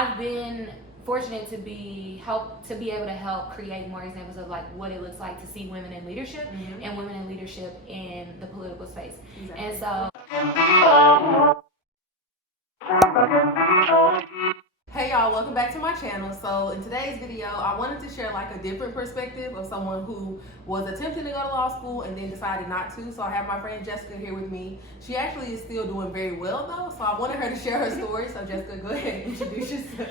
I've been fortunate to be able to help create more examples of like what it looks like to see women in leadership and women in leadership in the political space. Exactly. And so hey y'all, welcome back to my channel. So in today's video, I wanted to share like a different perspective of someone who was attempting to go to law school and then decided not to. So I have my friend Jessica here with me. She actually is still doing very well though, so I wanted her to share her story. So Jessica, go ahead and introduce yourself.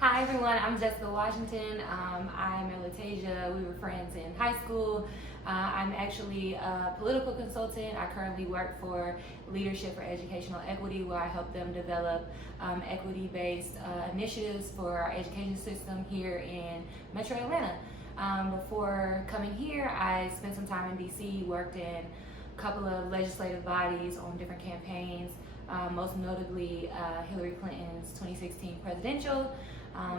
Hi everyone, I'm Jessica Washington. I'm Elatasia. We were friends in high school. I'm actually a political consultant. I currently work for Leadership for Educational Equity, where I help them develop equity-based initiatives for our education system here in Metro Atlanta. Before coming here, I spent some time in DC, worked in a couple of legislative bodies on different campaigns, most notably Hillary Clinton's 2016 presidential.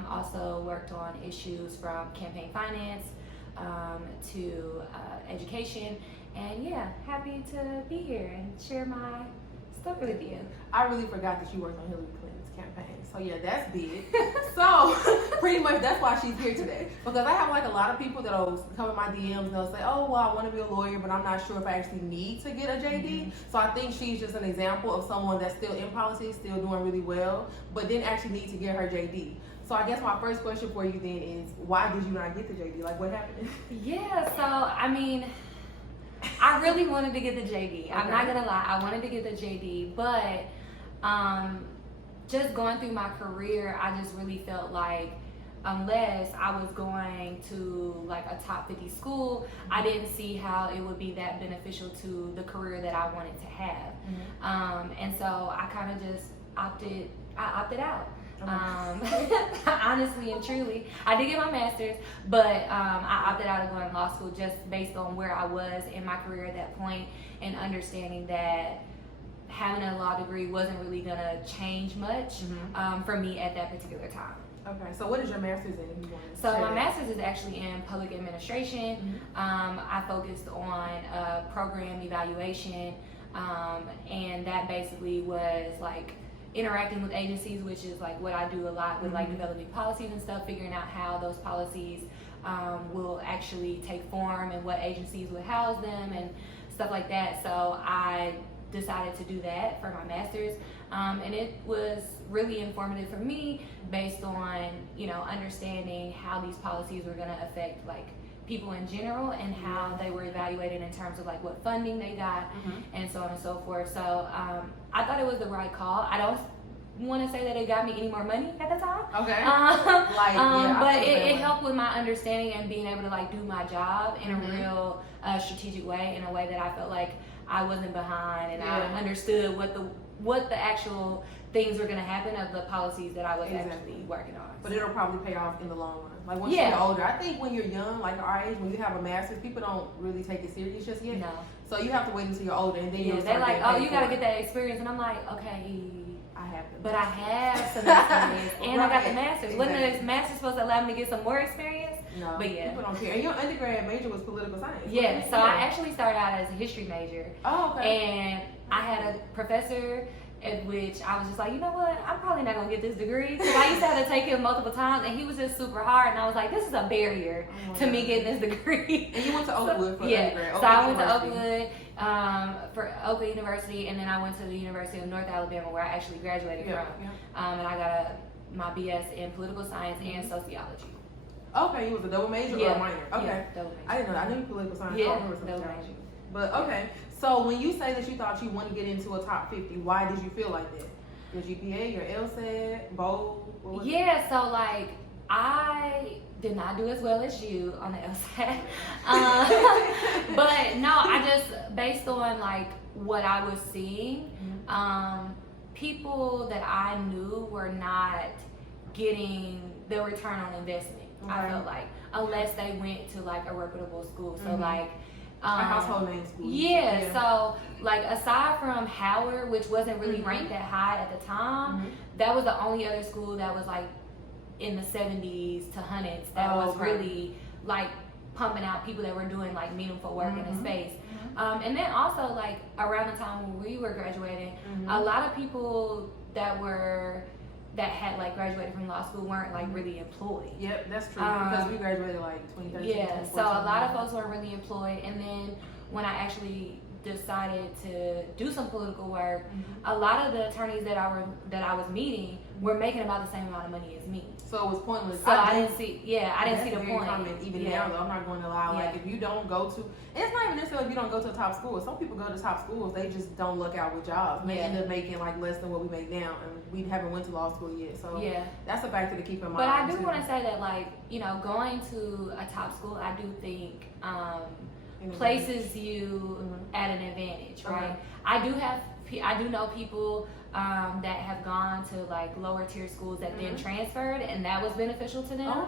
Also worked on issues from campaign finance to education, and yeah, happy to be here and share my story with you. I really forgot that you worked on Hillary Clinton's campaign, so yeah, that's big. So pretty much that's why she's here today, because I have like a lot of people that'll come in my DMs and they'll say, oh well, I want to be a lawyer, but I'm not sure if I actually need to get a JD. So I think she's just an example of someone that's still in politics, still doing really well, but didn't actually need to get her JD. So I guess my first question for you then is, why did you not get the JD? Like, what happened? Yeah, so I mean, I really wanted to get the JD. Okay. I'm not gonna lie, I wanted to get the JD, but just going through my career, I just really felt like unless I was going to like a top 50 school, I didn't see how it would be that beneficial to the career that I wanted to have. And so I kind of just opted out. Honestly and truly, I did get my master's, but I opted out of going to law school just based on where I was in my career at that point, and understanding that having a law degree wasn't really gonna change much for me at that particular time. Okay, so what is your master's in? So my master's is actually in public administration. I focused on program evaluation, and that basically was like interacting with agencies, which is like what I do a lot with like developing policies and stuff, figuring out how those policies will actually take form and what agencies would house them and stuff like that. So I decided to do that for my master's, and it was really informative for me based on, you know, understanding how these policies were going to affect like people in general and how they were evaluated in terms of like what funding they got and so on and so forth. So I thought it was the right call. I don't want to say that it got me any more money at the time. Okay. But it helped with my understanding and being able to like do my job in a real strategic way, in a way that I felt like I wasn't behind, and I understood what the actual things were going to happen of the policies that I was actually working on. But it'll probably pay off in the long run. Like once you get older, I think when you're young, like our age, when you have a master's, people don't really take it serious just yet. No. So you have to wait until you're older, and then you'll they're start like, oh, you got to get that experience, and I'm like, okay. I have to. But I have some experience, and I got the master's. Wasn't the master's supposed to allow me to get some more experience? No, but yeah. People don't care. And your undergrad major was political science. Yeah, so I actually started out as a history major. Oh, okay. And I had a professor at which I was just like, you know what, I'm probably not gonna get this degree, because I used to have to take him multiple times, and he was just super hard, and I was like, this is a barrier to me getting this degree. And you went to Oakwood for undergrad. So I went to Oakwood for Oakwood University, and then I went to the University of North Alabama, where I actually graduated from. And I got my BS in political science and sociology. Okay, you was a double major or a minor? Okay. Yeah, double major. I didn't know that. I knew political science. Yeah, I remember double sociology. major. But okay, so when you say that you thought you wanted to get into a top 50, why did you feel like that? Your GPA, your LSAT, bold? Yeah, so like I did not do as well as you on the LSAT, but no, I just based on like what I was seeing, people that I knew were not getting the return on investment. I felt like, unless they went to like a reputable school. So like a household name school. Yeah, so like aside from Howard, which wasn't really ranked that high at the time, that was the only other school that was like in the 70s to hundreds that was really like pumping out people that were doing like meaningful work in the space. And then also like around the time when we were graduating, a lot of people that that had like graduated from law school weren't like really employed. Yep, that's true. Because we graduated like 2013. Yeah, so a lot of folks weren't really employed. And then when I actually decided to do some political work, a lot of the attorneys that I was meeting were making about the same amount of money as me. So it was pointless. So I didn't see the point. Common, even now, though, I'm not going to lie. Like, if you don't go to, and it's not even necessarily if you don't go to a top school. Some people go to top schools, they just don't look out with jobs. They end up making like less than what we make now, and we haven't went to law school yet. So that's a factor to keep in mind. But I do want to say that, like, you know, going to a top school, I do think places you at an advantage, right? I do know people that have gone to like lower tier schools that then transferred, and that was beneficial to them.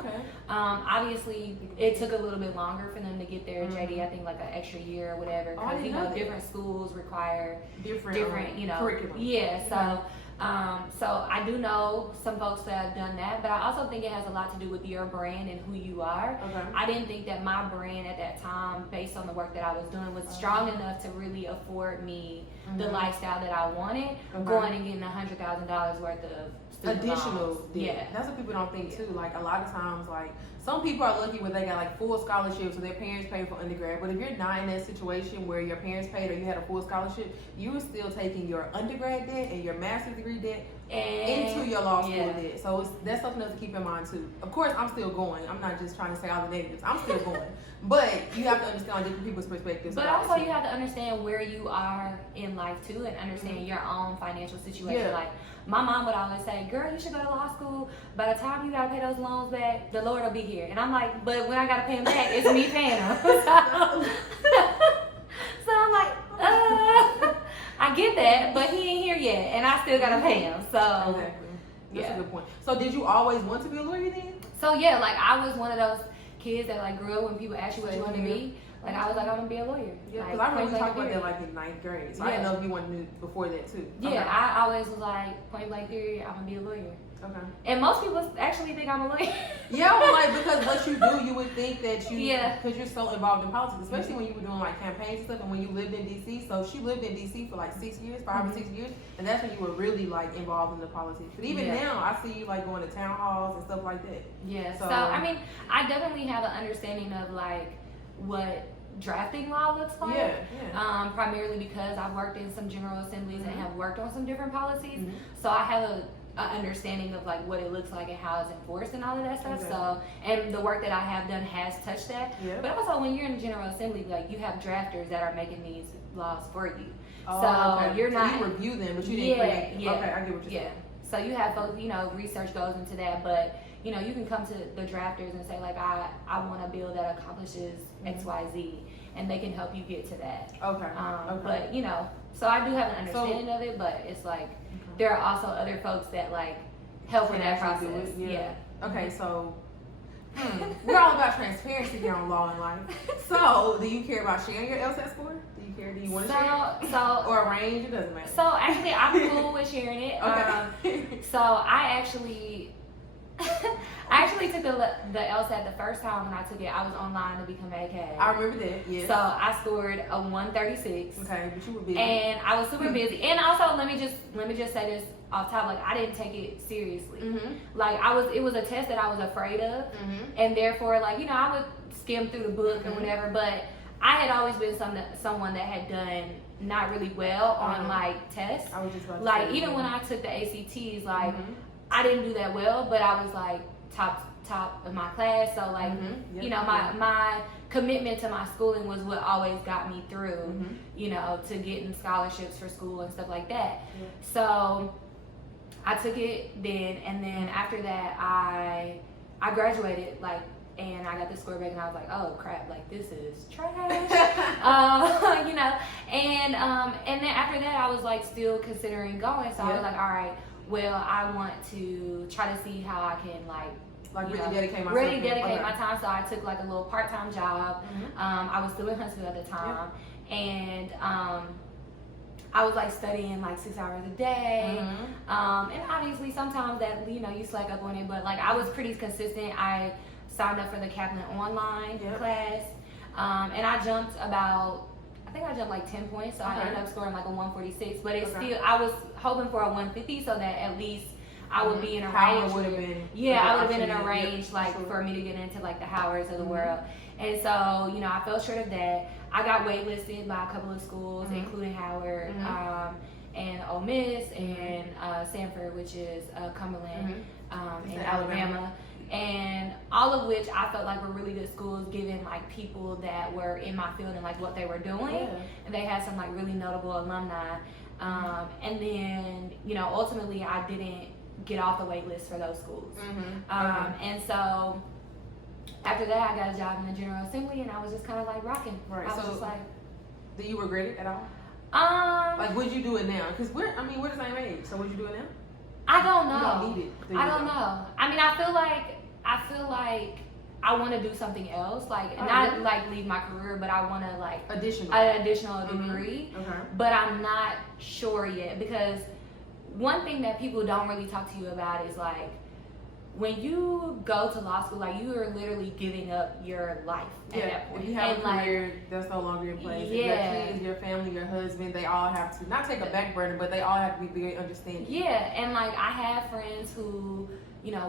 Obviously, it took a little bit longer for them to get their JD. I think like an extra year or whatever, because you know different schools require different you know curriculum. So I do know some folks that have done that, but I also think it has a lot to do with your brand and who you are. I didn't think that my brand at that time, based on the work that I was doing, was strong enough to really afford me the lifestyle that I wanted, going and getting $100,000 worth of additional debt. That's what people don't think too. Like, a lot of times, like, some people are lucky where they got like full scholarships, so their parents paid for undergrad. But if you're not in that situation where your parents paid or you had a full scholarship, you were still taking your undergrad debt and your master's degree debt into your law school debt. So that's something else to keep in mind too. Of course, I'm still going. I'm not just trying to say all the negatives. I'm still going. But you have to understand different people's perspectives. But also, you have to understand where you are in life too, and understand your own financial situation. Like, my mom would always say, girl, you should go to law school. By the time you gotta pay those loans back, the Lord will be here. And I'm like, but when I gotta pay them back, it's me paying them. So I'm like, I get that, but he ain't here yet, and I still gotta pay him. So exactly. That's a good point. So did you always want to be a lawyer then? So yeah, like, I was one of those kids that like grew up when people ask you what you want to be. Like, I was like, I'm gonna be a lawyer. Yeah, because I remember talking about that like in 9th grade. So I didn't know if you wanted to do before that too. Yeah, I always was like, point blank theory, I'm gonna be a lawyer. Okay. And most people actually think I'm a lawyer. Yeah, well, like, because what you do, you would think that you, because you're so involved in politics, especially when you were doing like campaigns and stuff, and when you lived in DC. So she lived in DC for like 6 years, 5 or 6 years, and that's when you were really like involved in the politics. But even now, I see you like going to town halls and stuff like that. Yeah. So I mean, I definitely have an understanding of like what drafting law looks like. Primarily because I've worked in some general assemblies and have worked on some different policies. So I have a understanding of like what it looks like and how it's enforced and all of that stuff. So, and the work that I have done has touched that. But also, when you're in the General Assembly, like, you have drafters that are making these laws for you. You're not. You review them, but you didn't create them. Okay, I get what you're saying. So you have folks, you know, research goes into that, but you know, you can come to the drafters and say like, I want a bill that accomplishes X, Y, Z, and they can help you get to that. But you know, so I do have an understanding of it, but it's like there are also other folks that like help with that process. Okay, so we're all about transparency here on Law and Life. So, do you care about sharing your LSAT score? Do you care? Do you want to share? Or a range? It doesn't matter. So actually, I'm cool with sharing it. So I actually took the LSAT the first time when I took it. I was online to become AK. I remember that, yes. So I scored a 136. Okay, but you were busy. And I was super busy. And also, let me just say this off top, like, I didn't take it seriously. Like, it was a test that I was afraid of. And therefore, like, you know, I would skim through the book and whatever, but I had always been someone that had done not really well on like tests. I was just about to like, say even when I took the ACTs, like, I didn't do that well, but I was like top of my class. So like, you know, my commitment to my schooling was what always got me through, you know, to getting scholarships for school and stuff like that. So I took it then, and then after that I graduated, like, and I got the score back, and I was like, oh crap, like, this is trash. You know, and then after that I was like still considering going. So I was like, all right, well, I want to try to see how I can really dedicate my time. So I took like a little part-time job. I was still in Huntsville at the time, and I was like studying like 6 hours a day. And obviously sometimes that, you know, you slack up on it, but like I was pretty consistent. I signed up for the Kaplan online class, and I jumped like 10 points, so I ended up scoring like a 146, but it's still, I was hoping for a 150 so that at least I would be in a Howard range. would have been. I would have been in a range Absolutely. for me to get into like the Howards of the world. And so, I fell short of that. I got waitlisted by a couple of schools, including Howard, and Ole Miss, and Sanford, which is Cumberland, in Alabama. And all of which I felt like were really good schools, given like people that were in my field and like what they were doing. And they had some like really notable alumni. And then, ultimately I didn't get off the wait list for those schools. And so after that, I got a job in the General Assembly, and I was just kind of like rocking. Right. I was just like, do you regret it at all? Like, would you do it now? Because we're the same age. So would you do it now? I don't know. You don't need it. I don't know. I mean, I feel like I want to do something else, like not like leave my career, but I want to like an additional degree. But I'm not sure yet, because one thing that people don't really talk to you about is like when you go to law school, like you are literally giving up your life at that point. If you have a career that's no longer in place, if your kids, your family, your husband, they all have to not take a back burner, but they all have to be very understanding. Yeah, and like I have friends who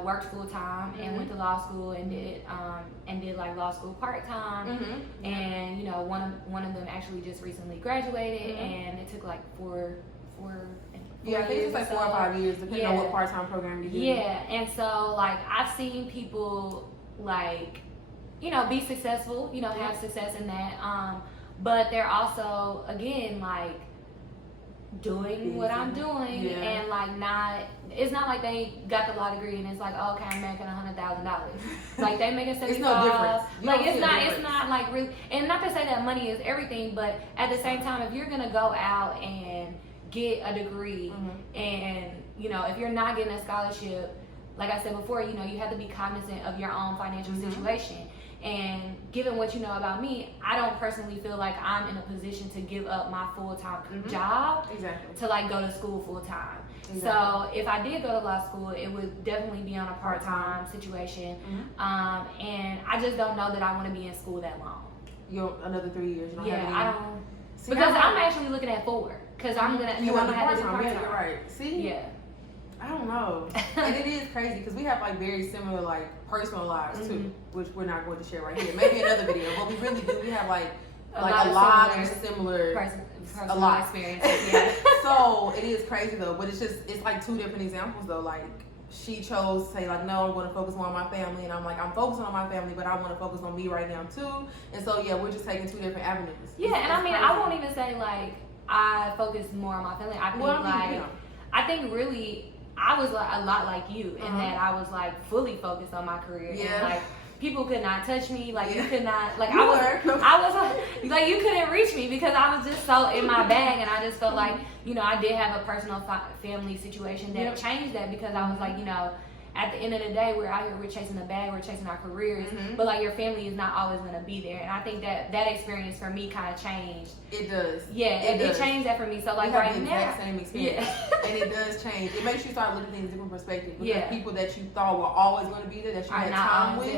worked full time and went to law school and did like law school part time, and one of them actually just recently graduated, and it took like four. I think it's like 4 or 5 years, depending on what part-time program you do. Yeah, and so like I've seen people like be successful, have success in that, but they're also again like doing what I'm doing, and like it's not like they got the law degree and it's like, oh, okay, I'm making $100,000. Like they making 75. It's no difference. Like it's not like really, and not to say that money is everything, but at the same time, if you're gonna go out and get a degree, and if you're not getting a scholarship, like I said before, you have to be cognizant of your own financial situation. And given what you know about me, I don't personally feel like I'm in a position to give up my full-time job to like go to school full-time. So if I did go to law school, it would definitely be on a part-time situation. And I just don't know that I want to be in school that long. Another 3 years. I don't. Because I'm actually looking at 4. Because I'm gonna have to do part-time. You're right. See? Yeah. I don't know. And it is crazy because we have like very similar like personal lives too, which we're not going to share right here. Maybe another video, but we really do. We have like a lot of similar personal experiences. So it is crazy though, but it's like 2 different examples though. Like she chose to say like, no, I'm going to focus more on my family, and I'm like, I'm focusing on my family, but I want to focus on me right now too. And so we're just taking 2 different avenues. Yeah, and I mean, I won't even say like I focus more on my family. I think I think really I was like a lot like you in that I was like fully focused on my career. And like people could not touch me. Like you could not like I was like you couldn't reach me because I was just so in my bag, and I just felt like I did have a personal family situation that changed that, because I was like at the end of the day, we're out here, we're chasing the bag, we're chasing our careers, but like your family is not always going to be there. And I think that experience for me kind of changed. It does. Yeah, it changed that for me. So like right now, the exact same experience, and it does change. It makes you start looking at things in different perspective. Because people that you thought were always going to be there, that you had time with,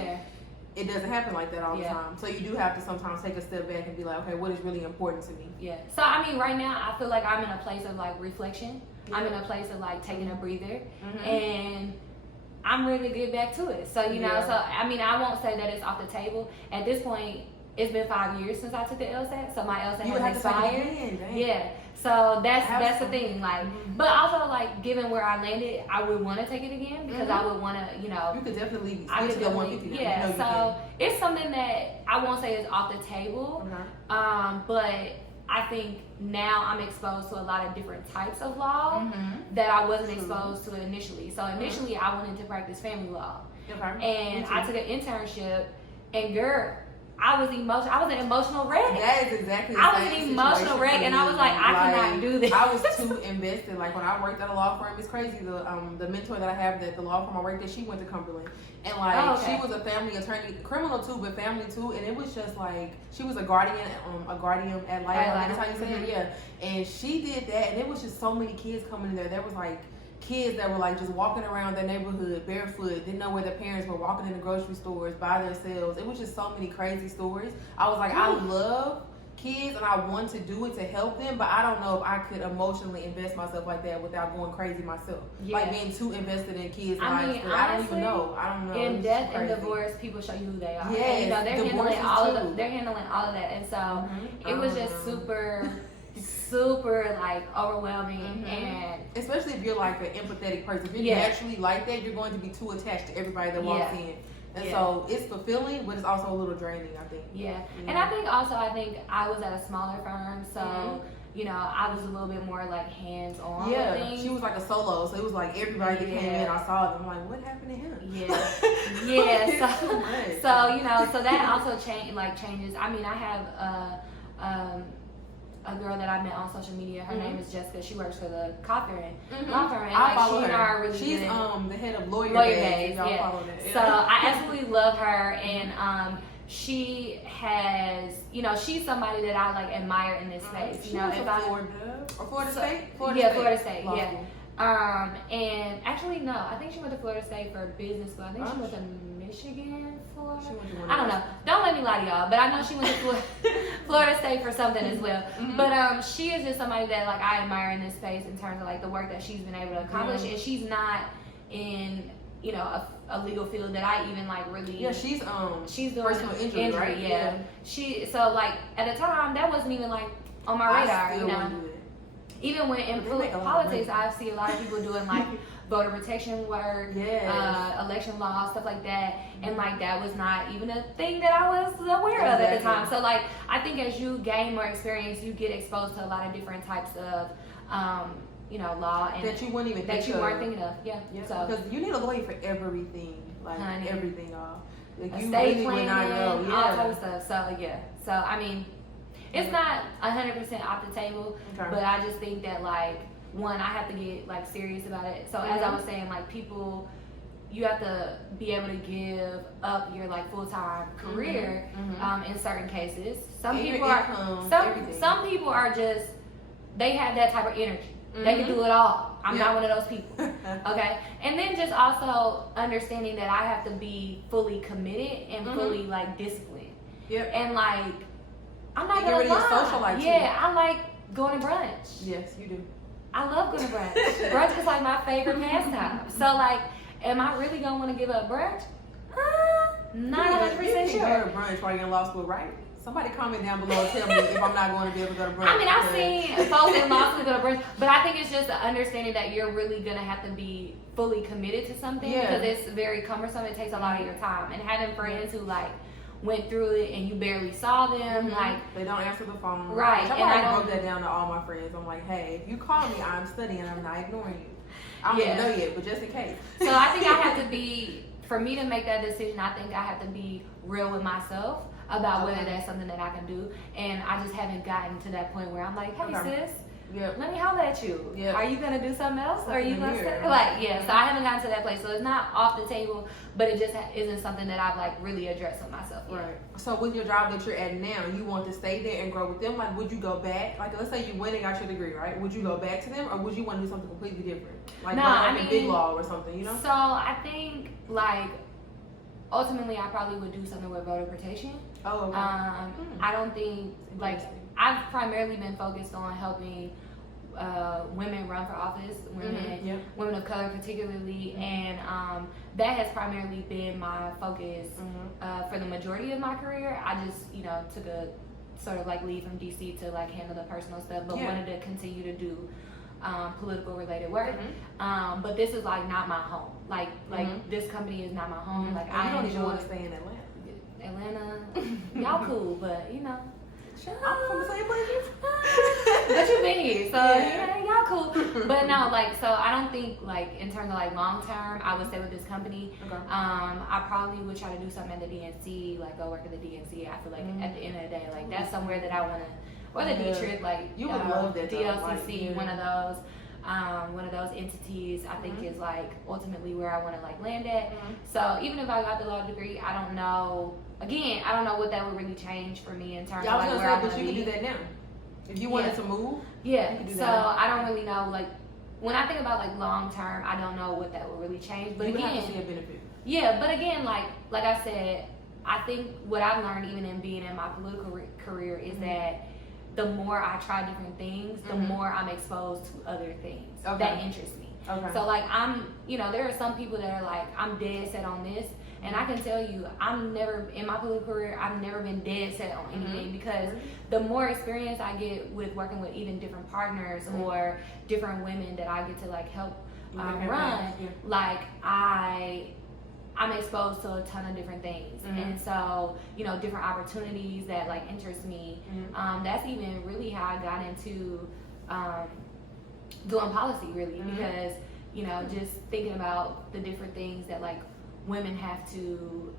it doesn't happen like that all the time. So you do have to sometimes take a step back and be like, okay, what is really important to me? Yeah. So I mean, right now, I feel like I'm in a place of like reflection. I'm in a place of like taking a breather, and I'm ready to get back to it. So, so I mean, I won't say that it's off the table. At this point, it's been 5 years since I took the LSAT, so my LSAT has expired. Yeah. So that's the thing. Like, but also like, given where I landed, I would want to take it again because I would want to, You could definitely. I could definitely. Yeah. So it's something that I won't say is off the table. But I think now I'm exposed to a lot of different types of law that I wasn't exposed to initially. So initially I wanted to practice family law. And I took an internship, and girl, I was an emotional wreck. That is exactly the I was an emotional wreck, and I was like, I cannot do this. I was too invested. Like when I worked at a law firm, it's crazy. The mentor that I have at the law firm I worked at, she went to Cumberland, and like she was a family attorney, criminal too, but family too. And it was just like she was a guardian ad litem. That's how you say it, yeah. And she did that, and it was just so many kids coming in there. There was like kids that were like just walking around their neighborhood barefoot, didn't know where their parents were, walking in the grocery stores by themselves. It was just so many crazy stories. I was like, I love kids and I want to do it to help them, but I don't know if I could emotionally invest myself like that without going crazy myself. Yeah. Like being too invested in kids' I lives. mean, honestly, I don't even know. I don't know. In It's death and crazy. divorce, people show you who they are. Yes, And, you know, they're handling all divorces of they're handling all of that, and so Mhm. it was just super like overwhelming, and especially if you're like an empathetic person. If you're Yeah. naturally like that, you're going to be too attached to everybody that walks Yeah. in. And Yeah. so it's fulfilling, but it's also a little draining, I think. yeah. And I think I was at a smaller firm, so Mhm. you know, I was a little bit more like hands on with Yeah, things. she was like a solo, so it was like everybody that came in, I saw them. I'm like, what happened to him? Yeah. It's So, too much. so you know, so that also changes. I mean, I have a girl that I met on social media. Her name is Jessica. She works for the Cochran law firm, and I like follow she and I are her. really She's good. the head of Lawyer Days, Days. Y'all yeah. follow that. So I absolutely love her, and she has, you know, she's somebody that I like admire in this space. She You know, went if to I Florida State. Florida State, Law yeah. school. And actually no, I think she went to Florida State for business school. I think she went to Michigan, Florida. She went to one I don't of know. Don't let me lie to y'all, but I know she went to Florida State for something as well. Mhm. But she is just somebody that like I admire in this space in terms of like the work that she's been able to accomplish, and she's not in, you know, a legal field that I even like really. Yeah, she's doing personal injury, right? Yeah. She so like at the time that wasn't even like on my radar, I you still know. wouldn't do it. Even when in But they make a lot of politics, money. I see a lot of people doing like voter protection work, Yes. election law, stuff like that, and like that was not even a thing that I was aware of at the time. Exactly. So like I think as you gain more experience, you get exposed to a lot of different types of you know, law and That you wouldn't even that think you of. weren't thinking of. Yeah. Yeah, So because you need a lawyer for everything, like Honey. everything, y'all. Like, you estate really would not planning, know. all Yeah. type of stuff. So yeah. So I mean, it's not 100% off the table. Okay. But I just think that like one, I have to get like serious about it. So as I was saying, like people, you have to be able to give up your like full-time career in certain cases. Some And your people are income, everything. some people are just they have that type of energy. They can do it all. I'm not one of those people. Okay, and then just also understanding that I have to be fully committed and fully like disciplined. Yep. And like I'm not And get gonna rid of your lie. social life, too. Yeah, I like going to brunch. Yes, you do. I love going to brunch. Brunch is like my favorite pastime. So like, am I really gonna want to give up brunch? Not 100% You can sure. go to brunch while you're in law school, right? Somebody comment down below and tell me if I'm not going to be able to go to brunch. I mean, I've because- seen folks in law school go to brunch, but I think it's just the understanding that you're really gonna have to be fully committed to something because it's very cumbersome. It takes a lot of your time, and having friends who like went through it and you barely saw them, like they don't answer the phone. Right, Which I and I already don't- broke that down to all my friends. I'm like, hey, if you call me, I'm studying. I'm not ignoring you. I don't Yeah. even know yet, but just in case. So I think I have to be, for me to make that decision, I think I have to be real with myself about whether that's something that I can do. And I just haven't gotten to that point where I'm like, hey sis, Yep. let me holler at you. Yep. Are you gonna do something else? Or are you gonna Here. stay? Like, yeah, so I haven't gotten to that place. So it's not off the table, but it just isn't something that I've like really addressed with myself yet. Right. So with your job that you're at now, you want to stay there and grow with them? Like, would you go back? Like, let's say you went and got your degree, right? Would you go back to them, or would you want to do something completely different? Like, No, work I in mean- big law or something, you know? So I think like ultimately I probably would do something with voter protection. Oh, okay. I don't think like I've primarily been focused on helping women run for office, women of color particularly, and that has primarily been my focus for the majority of my career. I just took a sort of like leave from DC to like handle the personal stuff, but wanted to continue to do political related work. But this is like not my home. Like this company is not my home. Like I I don't even enjoy want to stay in Atlanta. Atlanta. Y'all cool, but I'm from the same place. but you've been here, so Yeah. y'all cool. But no, like, so I don't think like in terms of like long term, I would stay with this company. Okay. I probably would try to do something at the DNC, like go work at the DNC. I feel like at the end of the day, like that's somewhere that I want to, or the D-Trip, like You would love that, though. DLCC, Like, one of those entities. I think is like ultimately where I want to like land at. So even if I got the law degree, I don't know. Again, I don't know what that would really change for me in terms Yeah, of I like was where I gonna say, want but to you be. can do that now. If you wanted to move, Yeah, you could do so that. I don't really know, like, when I think about, like, long term, I don't know what that will really change. But you would have to again, see a benefit. yeah, but again, like I said, I think what I've learned even in being in my political career is that the more I try different things, the more I'm exposed to other things that interest me. Okay. So like there are some people that are like, I'm dead set on this, and I can tell you, I'm never in my political career, I've never been dead set on anything, because the more experience I get with working with even different partners or different women that I get to like help run, like I'm exposed to a ton of different things, and so different opportunities that like interest me. That's even really how I got into doing policy, really, because just thinking about the different things that like women have to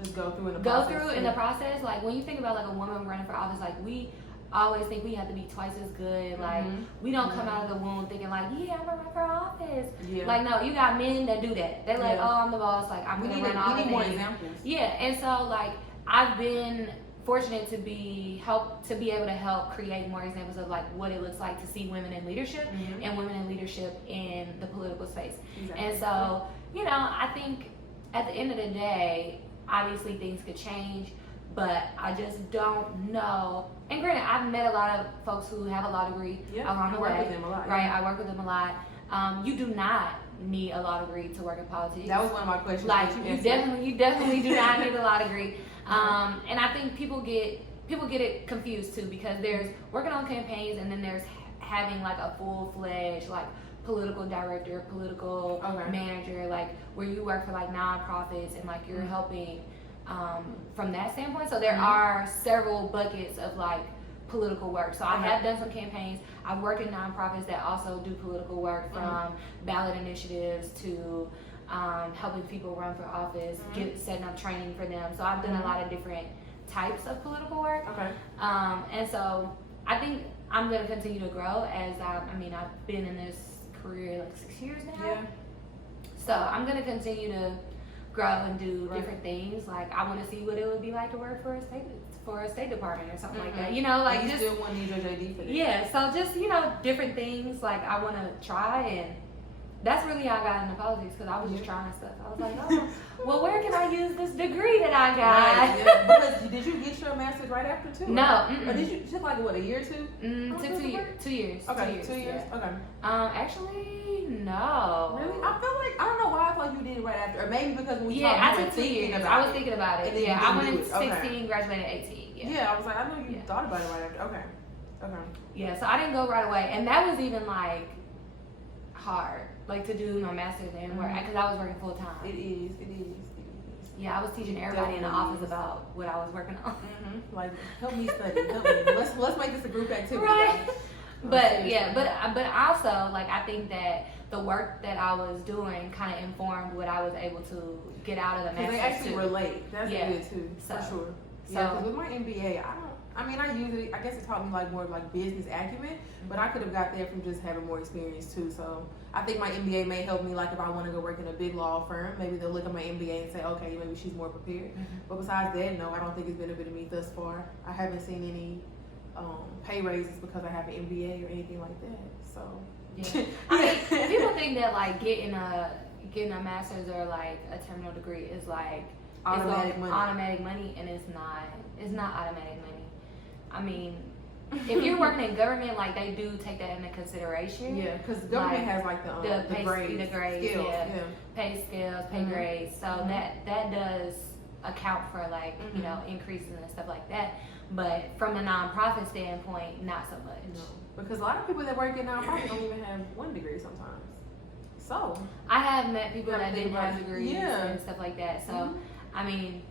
just go through in the process. Like when you think about like a woman running for office, like we always think we have to be twice as good. Like we don't come out of the womb thinking like, yeah, I'm gonna run for office. Like no, you got men that do that. They're like, oh, I'm the boss. Like I'm gonna run all the things. We need more examples. Yeah, and so like I've been fortunate to be able to help create more examples of like what it looks like to see women in leadership and women in leadership in the political space. And so I think at the end of the day, obviously things could change, but I just don't know. And granted, I've met a lot of folks who have a law degree along the way. I work with them a lot. Right, I work with them a lot. You do not need a law degree to work in politics. That was one of my questions. Like you definitely do not need a law degree. And I think people get it confused too, because there's working on campaigns and then there's having like a full-fledged like political director, political manager, like where you work for like nonprofits and like you're helping from that standpoint. So there are several buckets of like political work. So I have done some campaigns. I've worked in nonprofits that also do political work, from ballot initiatives to helping people run for office, setting up training for them. So I've done a lot of different types of political work. And so I think I'm going to continue to grow as I've been in this career like 6 years now. So I'm going to continue to grow and do different things. Like I want to see what it would be like to work for a state department or something like that. Like and you just still want to use your JD for that. Yeah. So just different things like I want to try, and that's really how I got into politics, because I was just trying stuff. I was like, oh, well, where can I use this degree that I got? Right, because did you get your master's right after too? No. Or did you took like what, a year or two? Took 2 years. 2 years. Okay, 2 years. Yeah. Okay. Actually, no. Really? I feel like I don't know why I feel like you did it right after, or maybe because when we I took 2 years. I was thinking about it. Yeah, I went in 16, graduated 18. Yeah, I was like, I know you thought about it right after. Okay. Yeah, so I didn't go right away, and that was even like hard, like to do my master's and work, because I was working full time. It is. Yeah, I was teaching everybody in the office about what I was working on. Like, help me study. Help me. Let's make this a group activity. Right. But also like I think that the work that I was doing kind of informed what I was able to get out of the master's. They actually relate. That's good too, for sure. Yeah, because with my MBA, I use it. I guess it taught me like more like business acumen, but I could have got there from just having more experience too. So I think my MBA may help me, like if I want to go work in a big law firm, maybe they'll look at my MBA and say, okay, maybe she's more prepared. But besides that, no, I don't think it's benefited me thus far. I haven't seen any pay raises because I have an MBA or anything like that. So people think that like getting a master's or like a terminal degree is like automatic money, and it's not automatic money. I mean, if you're working in government, like they do take that into consideration. Yeah, because government has like the grades, scales, pay scales, pay grades. So that does account for like increases and stuff like that. But from a nonprofit standpoint, not so much. No, because a lot of people that work in nonprofit don't even have 1 degree sometimes. So I have met people that didn't have degrees and stuff like that. So I mean,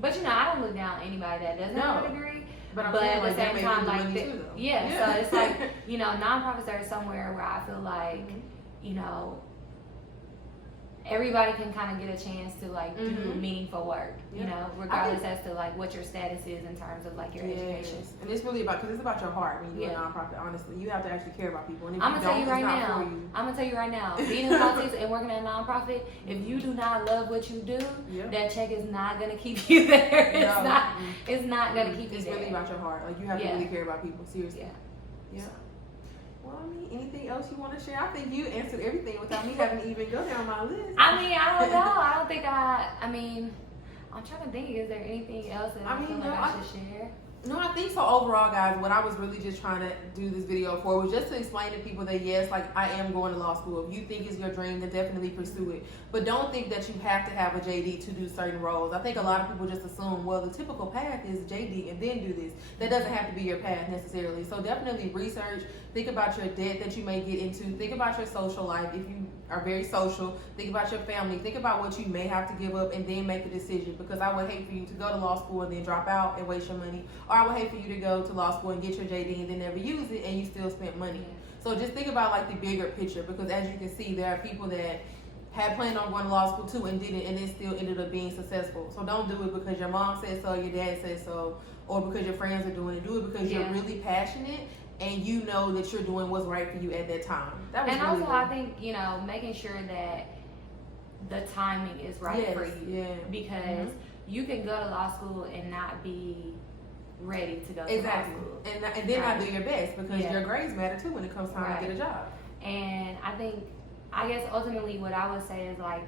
but I don't look down anybody that doesn't have a degree. But at the same time, like so it's like nonprofits are somewhere where I feel like everybody can kind of get a chance to like do meaningful work, regardless as to like what your status is in terms of like your education. And it's really because it's about your heart when you do a nonprofit. Honestly, you have to actually care about people. And if I'm gonna tell you right now, being in politics and working at a nonprofit, if you do not love what you do, that check is not gonna keep you there. It's not gonna keep you there. It's really about your heart. Like you have to really care about people. Seriously. Yeah. Well, anything else you want to share? I think you answered everything without me having to even go down my list. I don't know. I don't think I'm trying to think. Is there anything else that I feel like I should share? No, I think so. Overall, guys, what I was really just trying to do this video for was just to explain to people that yes, like I am going to law school. If you think it's your dream, then definitely pursue it. But don't think that you have to have a JD to do certain roles. I think a lot of people just assume, well, the typical path is JD and then do this. That doesn't have to be your path necessarily. So definitely research. Think about your debt that you may get into. Think about your social life. If you are very social, think about your family. Think about what you may have to give up and then make a decision. Because I would hate for you to go to law school and then drop out and waste your money. Or I would hate for you to go to law school and get your JD and then never use it and you still spent money. So just think about like the bigger picture, because as you can see, there are people that had planned on going to law school too and didn't, and it still ended up being successful. So don't do it because your mom said so, your dad said so, or because your friends are doing it. Do it because you're really passionate and you know that you're doing what's right for you at that time. That was and really also good. I think, you know, making sure that the timing is right for you. Because you can go to law school and not be ready to go to law school. And then not do your best, because your grades matter too when it comes time to get a job. And I guess ultimately what I would say is, like,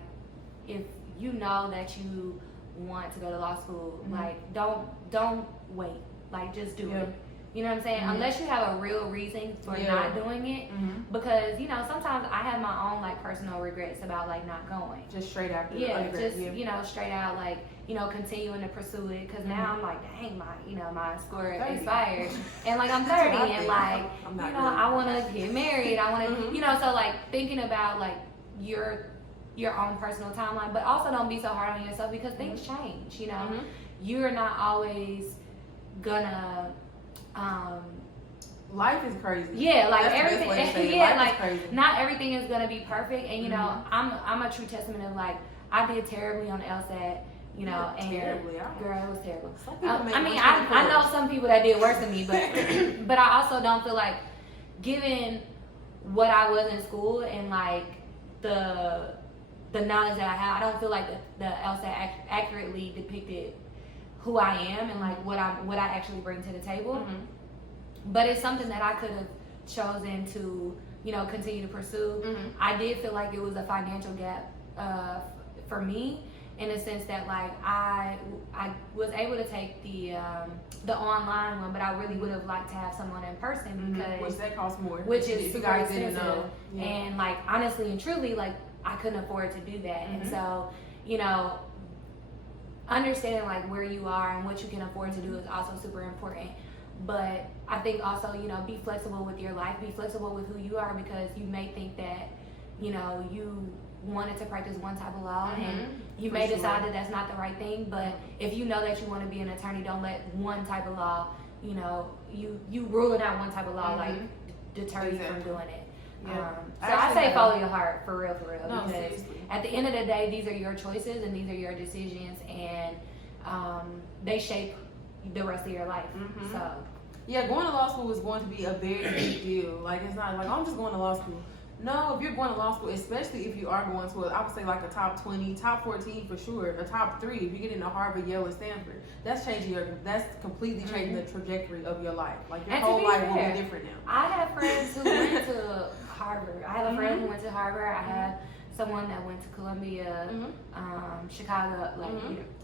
if you know that you want to go to law school, like don't wait. Like, just do it. You know what I'm saying? Unless you have a real reason for not doing it. Because, you know, sometimes I have my own, like, personal regrets about, like, not going. Just straight after. You know, straight out, like, you know, continuing to pursue it. Because now I'm like, dang, my score expired. And, like, I'm 30 and, like, you know, I want to get married. I want to, you know, so, like, thinking about, like, your own personal timeline. But also don't be so hard on yourself, because things change, you know. You're not always gonna... life is crazy. Yeah, like that's everything. Yeah, like not everything is gonna be perfect. And you know, I'm a true testament of, like, I did terribly on LSAT. You know, and terribly. Girl, it was terrible. I mean, I know some people that did worse than me, but but I also don't feel like, given what I was in school and like the knowledge that I have, I don't feel like the LSAT accurately depicted who I am and like what I actually bring to the table. But it's something that I could have chosen to, you know, continue to pursue. I did feel like it was a financial gap for me, in the sense that, like, I was able to take the online one, but I really would have liked to have someone in person, because which that costs more, which is if you guys didn't expensive. know. And, like, honestly and truly, like, I couldn't afford to do that. And so, you know, understanding, like, where you are and what you can afford to do is also super important. But I think also, you know, be flexible with your life, be flexible with who you are, because you may think that, you know, you wanted to practice one type of law and you may decide that that's not the right thing. But if you know that you want to be an attorney, don't let one type of law, you know, you ruling out one type of law like deter you from doing it. So I say follow your heart, for real, No, because seriously. at the end of the day, these are your choices and these are your decisions, and they shape the rest of your life. So yeah, going to law school is going to be a very big deal. Like, it's not like, oh, I'm just going to law school. No, if you're going to law school, especially if you are going to, I would say like a top 20, top 14 for sure, a top 3. If you get into Harvard, Yale, or Stanford, that's completely changing the trajectory of your life. Like, your whole life will be different now. I have friends who went to Harvard. I have a friend who went to Harvard. I have someone that went to Columbia, Chicago, like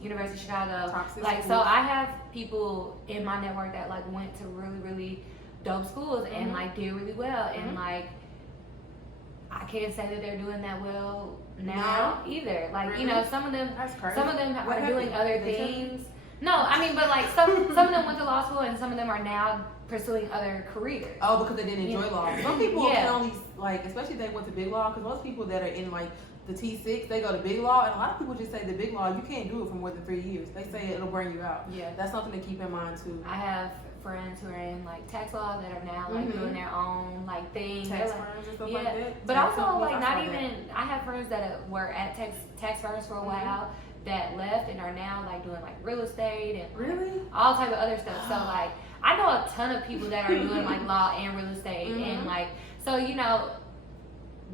University of Chicago. Like, so I have people in my network that like went to really, really dope schools and like did really well, and like, I can't say that they're doing that well now either. Like, you know, some of them are doing other things. No, I mean, but like some of them went to law school and some of them are now pursuing other careers. Oh, because they didn't enjoy law. Some people can only, like, especially if they went to big law, because most people that are in like the T6, they go to big law, and a lot of people just say the big law, you can't do it for more than 3 years. They say it'll burn you out. Yeah, that's something to keep in mind too. I have friends who are in like tax law that are now like doing their own like thing. Tax firms and stuff like that. But also like not even. I have friends that were at tax firms for a while that left and are now like doing like real estate and all type of other stuff. So like I know a ton of people that are doing like law and real estate and like, so, you know,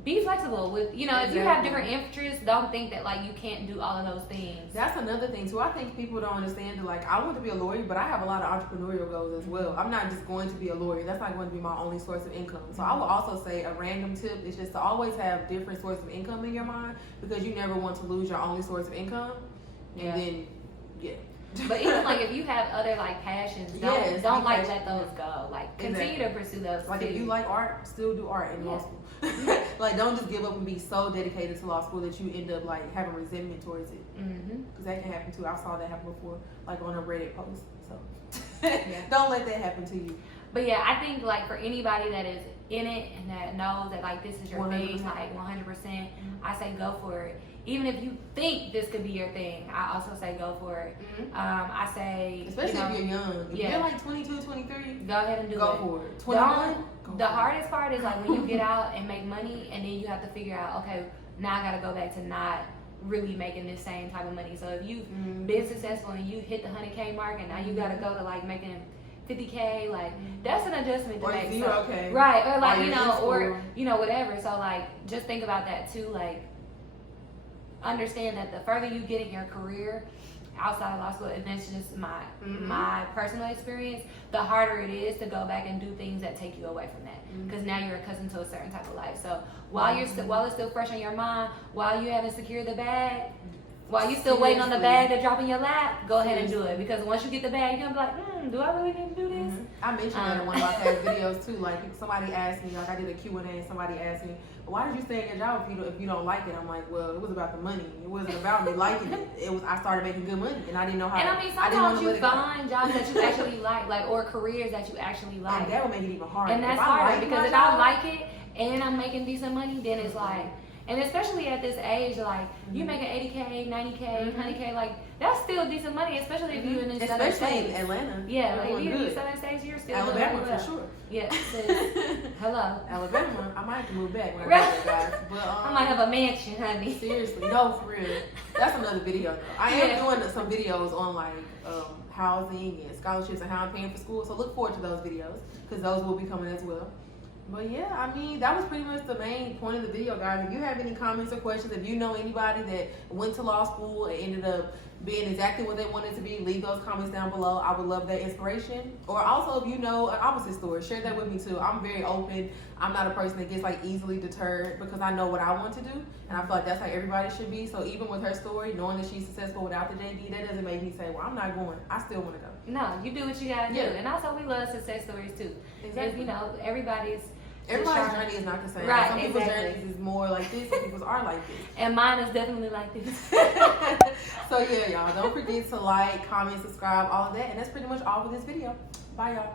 be flexible with, you know, if you have different interests, don't think that like you can't do all of those things. That's another thing too. I think people don't understand that, like, I want to be a lawyer, but I have a lot of entrepreneurial goals as well. I'm not just going to be a lawyer. That's not going to be my only source of income. So I will also say a random tip is just to always have different sources of income in your mind, because you never want to lose your only source of income. And then But even like if you have other like passions, don't like let those go. Like continue to pursue those. Like if you like art, still do art in law school. Like don't just give up and be so dedicated to law school that you end up like having resentment towards it. Because that can happen too. I saw that happen before, like on a Reddit post. So don't let that happen to you. But yeah, I think like for anybody that is in it and that knows that like this is your 100%. thing, like 100%, I say go for it. Even if you think this could be your thing, I also say go for it. I say, especially if you're young. If you're like 22, 23, go ahead and do it. Go for it. 21. The hardest part is like when you get out and make money, and then you have to figure out, okay, now I gotta go back to not really making this same type of money. So if you've been successful and you hit the 100K mark, and now you gotta go to like making 50K, like that's an adjustment to make. $0K. Right, or like you know whatever. So like just think about that too. Like understand that the further you get in your career outside of law school, and that's just my personal experience, the harder it is to go back and do things that take you away from that, because now you're accustomed to a certain type of life. So while while it's still fresh on your mind, while you haven't secured the bag, while you're still waiting on the bag to drop in your lap, go ahead and do it. Because once you get the bag, you're gonna be like, do I really need to do this? I mentioned that in one of my past videos too. Like somebody asked me, like I did a Q&A, and somebody asked me, why did you stay in your job if you don't like it? I'm like, well, it was about the money. It wasn't about me liking it. It was I started making good money, and I didn't know how. And I mean, sometimes you find jobs that you actually like, or careers that you actually like. And that would make it even harder. And that's harder because if I like it and I'm making decent money, then it's like. And especially at this age, like you making 80K, 90K, 100K, like that's still decent money, especially if you're in the southern states. In Atlanta. Yeah, like if you're in the southern states, you're still Alabama for sure. Yeah. Hello. Alabama. I might have to move back when I get there, guys. But I might have a mansion, honey. Seriously, no, for real. That's another video though. I am doing some videos on like housing and scholarships and how I'm paying for school. So look forward to those videos because those will be coming as well. But yeah, I mean, that was pretty much the main point of the video, guys. If you have any comments or questions, if you know anybody that went to law school and ended up being exactly what they wanted to be, leave those comments down below. I would love that inspiration. Or also, if you know an opposite story, share that with me too. I'm very open. I'm not a person that gets like easily deterred because I know what I want to do. And I feel like that's how everybody should be. So even with her story, knowing that she's successful without the JD, that doesn't make me say, well, I'm not going. I still want to go. No, you do what you got to do. And also, we love success stories too. Because, you know, everybody's journey is not the same. Right, some people's journeys is more like this, some people's are like this. And mine is definitely like this. So yeah, y'all, don't forget to like, comment, subscribe, all of that. And that's pretty much all for this video. Bye, y'all.